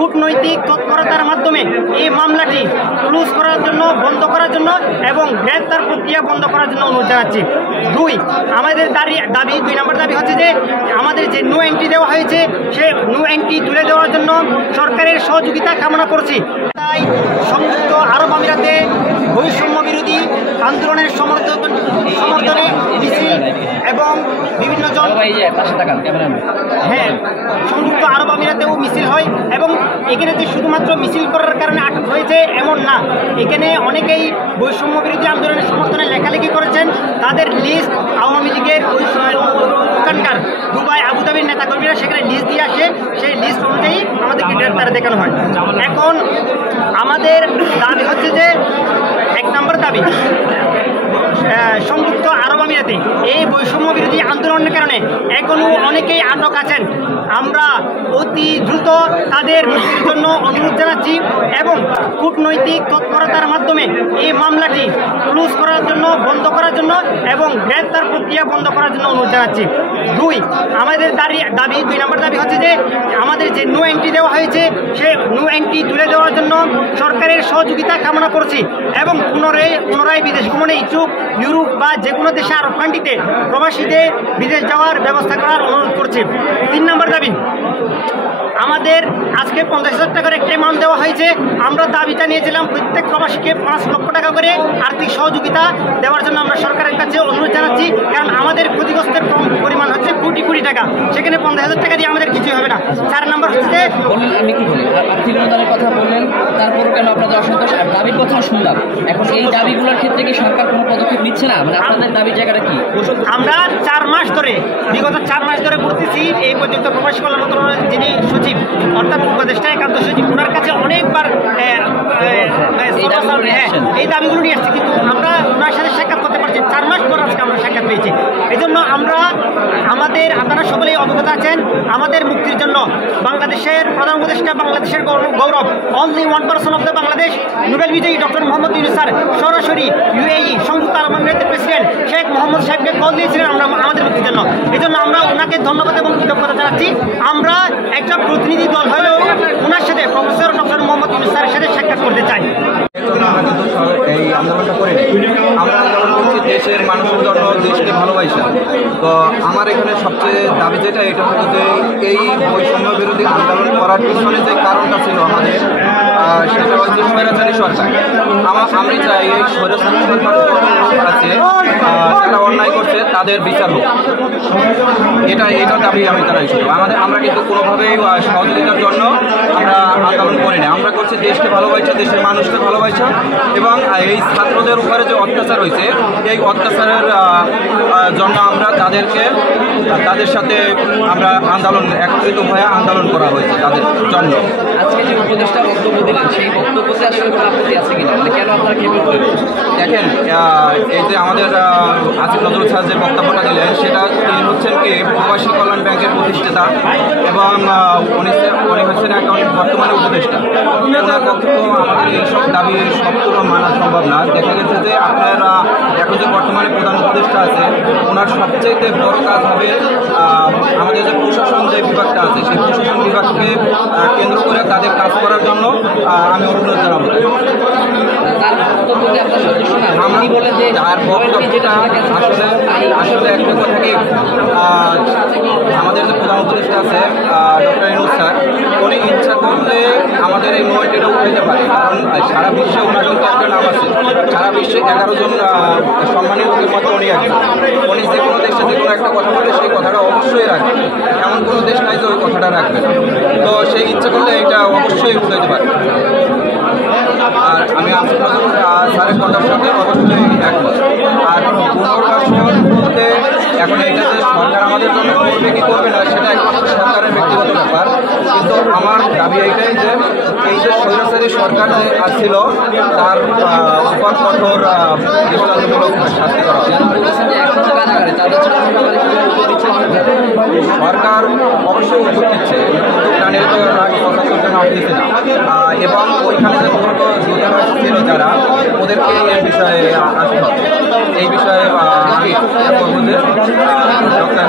কূটনৈতিক তৎপরতার মাধ্যমে এই মামলাটি ক্লোজ করার জন্য, বন্ধ করার জন্য এবং গ্রেপ্তার প্রক্রিয়া বন্ধ করার জন্য অনুরোধ জানাচ্ছি। আমাদের দাবি 2 নম্বর দাবি হচ্ছে যে আমাদের যে নো এন্ট্রি দেওয়া হয়েছে সে নো এন্ট্রি তুলে দেওয়ার জন্য সরকারের সহযোগিতা কামনা করছি। তাই সংযুক্ত আরব আমিরাতে বৈষম্য বিরোধী আন্দোলনের সমর্থনে মিছিল এবং বিভিন্ন সংযুক্ত আরব আমিরাতেও মিছিল হয় এবং এখানে যে শুধুমাত্র মিছিল করার কারণে আটক হয়েছে এমন না, এখানে অনেকেই বৈষম্য বিরোধী আন্দোলনের সমর্থনে লেখালেখি করেছেন। তাদের লিস্ট আওয়ামী লীগের ওখানকার দুবাই আবুধাবির নেতাকর্মীরা সেখানে লিস্ট দিয়ে আসে, সেই লিস্ট অনুযায়ী আমাদেরকে গ্রেপ্তারে দেখানো হয়। এখন আমাদের দাবি হচ্ছে যে 1 নম্বর দাবি সংযুক্ত আরব আমিরাতে এই বৈষম্য বিরোধী আন্দোলনের কারণে এখনও অনেকেই আটক আছেন। আমরা অতি দ্রুত তাদের মুক্তির জন্য অনুরোধ জানাচ্ছি এবং কূটনৈতিক তৎপরতার মাধ্যমে এই মামলাটি ক্লোজ করার জন্য, বন্ধ করার জন্য এবং গ্রেপ্তার প্রক্রিয়া বন্ধ করার জন্য অনুরোধ জানাচ্ছি। আমাদের দাবি 2 নম্বর দাবি হচ্ছে যে আমাদের যে নো এন্ট্রি দেওয়া হয়েছে সে নো এন্ট্রি তুলে দেওয়ার জন্য সরকারের সহযোগিতা কামনা করছি এবং পুনরায় বিদেশ ভ্রমণে ইচ্ছুক ইউরোপ বা যে কোনো দেশে আরব কান্ট্রিতে প্রবাসীদের বিদেশ যাওয়ার ব্যবস্থা করার অনুরোধ করছি। 3 নম্বর দাবি আমাদের আজকে 50,000 টাকার একটা অ্যামাউন্ট দেওয়া হয়েছে। আমরা দাবি জানিয়েছিলাম প্রত্যেক প্রবাসীকে 5 লক্ষ টাকা করে আর্থিক সহযোগিতা দেওয়ার জন্য আমরা সরকারের কাছে অনুরোধ জানাচ্ছি, কারণ আমাদের ক্ষতিগ্রস্তের পরিমাণ হচ্ছে কোটি কোটি টাকা, সেখানে 50,000 টাকা দিয়ে আমাদের কিছুই হবে না। 4 নম্বর হচ্ছে আমি কি বলি, আর্থিক অনুদানের কথা বললেন, তারপরও কেন আপনাদের অসন্তোষ? আর দাবির কথা শুনলাম, এখন এই দাবিগুলোর ক্ষেত্রে কি সরকার কোনো পদক্ষেপ নিচ্ছে না? মানে আপনাদের দাবির জায়গাটা কি? আমরা 4 মাস ধরে, বিগত 4 মাস ধরে করতেছি। এই পর্যন্ত প্রবাসী কল্যাণ মন্ত্রণালয়ের যিনি সচিব অর্থাৎ উপদেষ্টা একান্ত সচিব, ওনার কাছে অনেকবার এই দাবিগুলো নিয়ে আসছে, কিন্তু আমরা ওনার সাথে সাক্ষাৎ করতে পারছি। 4 মাস পর আজকে আমরা সাক্ষাৎ পেয়েছি। এই জন্য আপনারা সকলেই অবগত আছেন, আমাদের মুক্তির জন্য বাংলাদেশের প্রধান উপদেষ্টা, বাংলাদেশের গৌরব, only 1% of the Bangladesh, Nobel বিজয়ী ডক্টর মোহাম্মদ ইউনূস স্যার সরাসরি UAE সংযুক্ত আরব আমিরাতের প্রেসিডেন্ট শেখ মোহাম্মদ সাহেবকে কল দিয়েছিলেন আমাদের মুক্তির জন্য। এই জন্য আমরা ওনাকে ধন্যবাদ এবং কৃতজ্ঞতা জানাচ্ছি। আমরা একটা প্রতিনিধি দল হলেও ওনার সাথে প্রফেসর ডক্টর মোহাম্মদ ইউনূস স্যারের সাথে সাক্ষাৎ করতে চাই। এই আন্দোলনটা করে আমরা আন্দোলন করছি দেশের মানুষের জন্য, দেশকে ভালোবাসা। তো আমার এখানে সবচেয়ে দাবি যেটা, এটা হলো যে এই বৈষম্য বিরোধী আন্দোলন করার পিছনে যে কারণটা ছিল আমাদের, সেটা হচ্ছে স্বৈরাচারী সরকার। আমি চাই এই স্বৈরাচারী সরকার আছে যারা অন্যায় করছে তাদের বিচার হোক, এটা দাবি আমি তারা ছিল। আমরা কিন্তু কোনোভাবেই সহযোগিতার জন্য আমরা আন্দোলন করি না, আমরা করছি দেশকে ভালোবাসা, দেশের মানুষকে ভালোবাসা এবং এই ছাত্রদের উপরে যে অত্যাচার হয়েছে এই অত্যাচারের জন্য আমরা তাদের সাথে আমরা একত্রিত হয়ে আন্দোলন করা হয়েছে তাদের জন্য। আজকে যে উপদেষ্টা বক্তব্য দিলেন, সেই বক্তব্যতে আসলে কোনো আপত্তি আছে কিনা? মানে কেন আপনারা খেপে পড়লেন? দেখেন, এই যে আমাদের আসিফ নজরুল স্যার যে বক্তব্যটা দিলেন, সেটা তিনি হচ্ছেন কি প্রবাসী কল্যাণ ব্যাংকের প্রতিষ্ঠাতা এবং উনি হচ্ছেন এখন বর্তমানে উপদেষ্টা। ওনার পক্ষে আমাদের এইসব দাবি সবগুলো মানা সম্ভব না। দেখা গেছে যে আপনারা এখন যে বর্তমানে প্রধান উপদেষ্টা আছে, ওনার সবচেয়ে বড় কাজ হবে আমাদের যে প্রশাসন যে বিভাগটা আছে, সেই প্রশাসন বিভাগকে কেন্দ্র করে তাদের কাজ করার জন্য আমি অনুরোধ জানাবো। আর বক্তব্যটা আসলে একটা কথা কি, আমাদের যে প্রধান উপদেষ্টা আছে ডক্টর ইউনূস স্যার, উনি ইচ্ছা করলে আমাদের এই মুভমেন্টটা উঠাইতে পারে, কারণ সারা বিশ্বে ওনার কিন্তু একটা নাম আছে, সারা বিশ্বে 11 জন সম্মানীয় লোকের মধ্যে উনি একজন। উনি যে কোনো দেশে যে কোনো একটা কথা বলে সেই কথাটা অবশ্যই রাখবে, এমন কোনো দেশ নাই যে ওই কথাটা রাখবে না। তো সেই ইচ্ছা করলে এটা অবশ্যই উঠাইতে পারে। আর আমি আসিফ নজরুল স্যারের কথার সাথে অবশ্যই একমত। আর পুনর্বাসন বলতে এখন এইটা যে সরকার আমাদের জন্য করবে কি করবে না সেটা একমাত্র সরকারের ব্যক্তিগত ব্যাপার, কিন্তু আমার দাবি এইটাই যে এই যে স্বৈরাচারী সরকার যে আসছিল তার উপর কঠোর দৃষ্টান্তমূলক শাস্তি করা হবে। সরকার অবশ্যই উদ্যোগ নিচ্ছে, উদ্যোগটা নিয়ে তো কথা করতে না দিচ্ছে না, এবং ওইখানে যে মূলত দূতাবাস ছিল যারা, ওদেরকে এই বিষয়ে আসতে হবে। এই বিষয়ে আমি বলবো যে ডক্টর